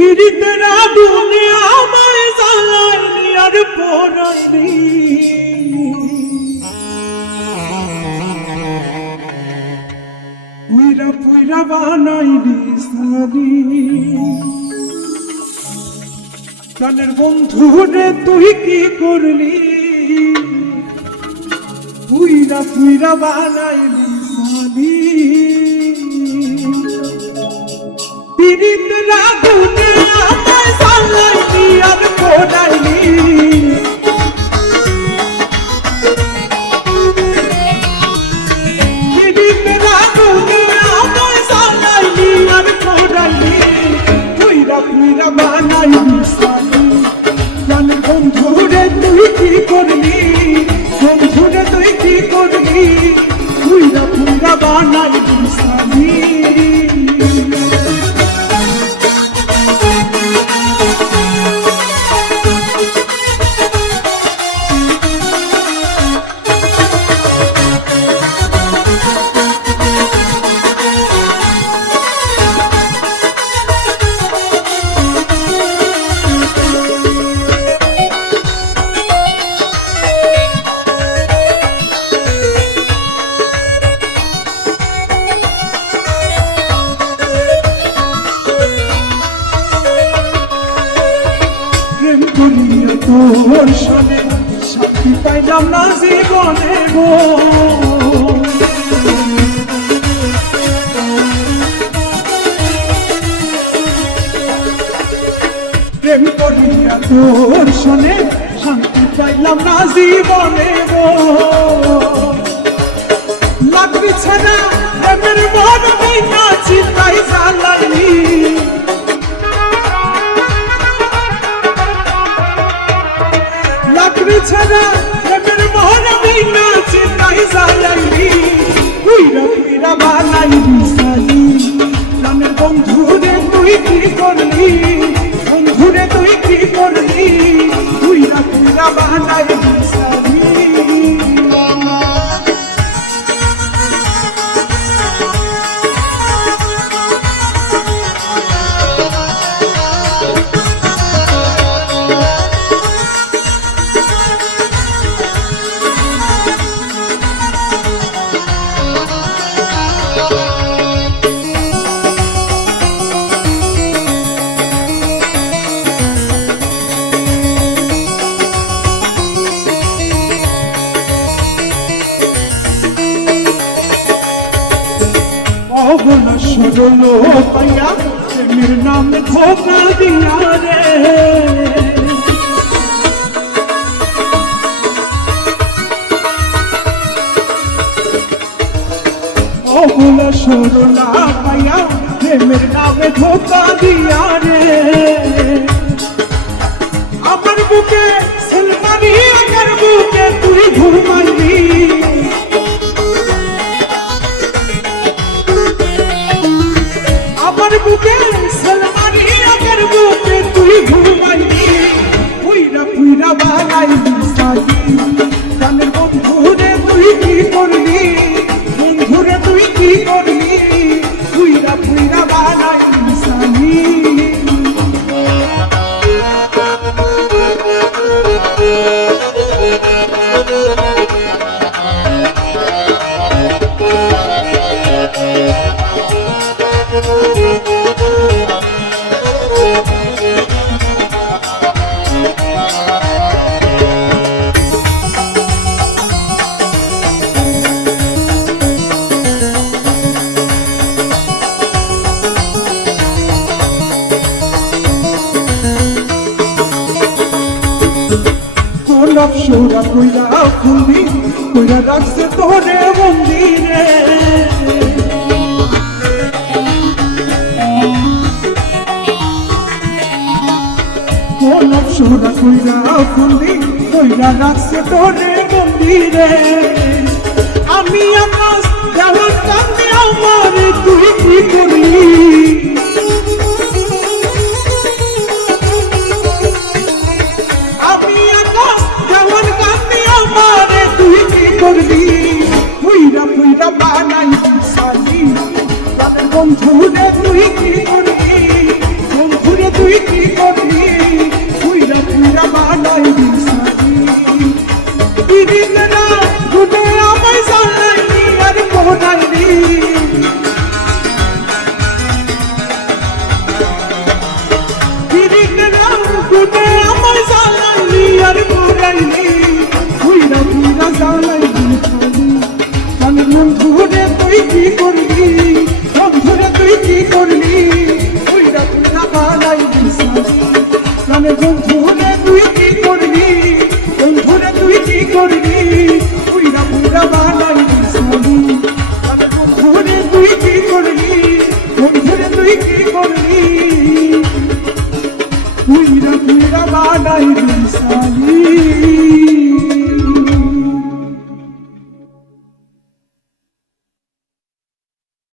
পীড়িতের আগুনে আমায় জ্বালাইনি আর পোড়াইনি, পুইরা পুইরা বানাইনি সারি। প্রাণের বন্ধু রে তুই কি করলি, পুইরা পুইরা বানাইনি সারি। পীড়িতের আগুনে আমায় জ্বালাইনি আর পোড়াইনি, পীড়িতের আগুনে আমায় জ্বালাইনি আর পোড়াইনি, পুইরা পুইরা বানাইনি সারি। প্রাণের বন্ধু রে তুই কি করলি, বন্ধু রে তুই কি করলি, পুইরা পুইরা বানাইনি সারি। তোর শোনে শান্তি পাইলাম না জীবনে গো, প্রেম করিয়া তোর শোনে শান্তি পাইলাম না জীবনে গো। লাগবি ছাড়া প্রেমের মন না চিন্তাই জ্বালানি, লাগবি ছাড়া প্রেমের মন না চিন্তাই জ্বালানি, পুইরা পুইরা বানাইনি সারি। প্রাণের বন্ধু রে তুই কি করলি, বন্ধু রে তুই কি করলি, পুইরা পুইরা বানাইনি সারি। সরলো পাইয়া প্রেমের নামে ধোকা দিয়া রে, অবলা সরলা পাইয়া প্রেমের নামে ধোকা দিয়া রে। আমার বুকে সেলমারি আমার বুকে তুই ঘুমাইবি, আমার বুকে সেলমারি আমার বুকে তুই ঘুমাইবি, পুইরা পুইরা বানাইবি সারি। প্রাণের বন্ধু রে তুই কি করলি, বন্ধু রে তুই কি করলি, পুইরা পুইরা বানাইবি সারি। অপসরা কইরা ফুলি কইরা রাখছে তোরে মন্দিরে, কোন অপসরা কইরা ফুলি কইরা রাখছে তোরে মন্দিরে। আমি আকাশ দেওয়ার কাছে আমার তুই কি করলি, পুইরা পুইরা বানাইবি সারি। বন্ধু রে তুই কি করলি, বন্ধু রে তুই বানাইবি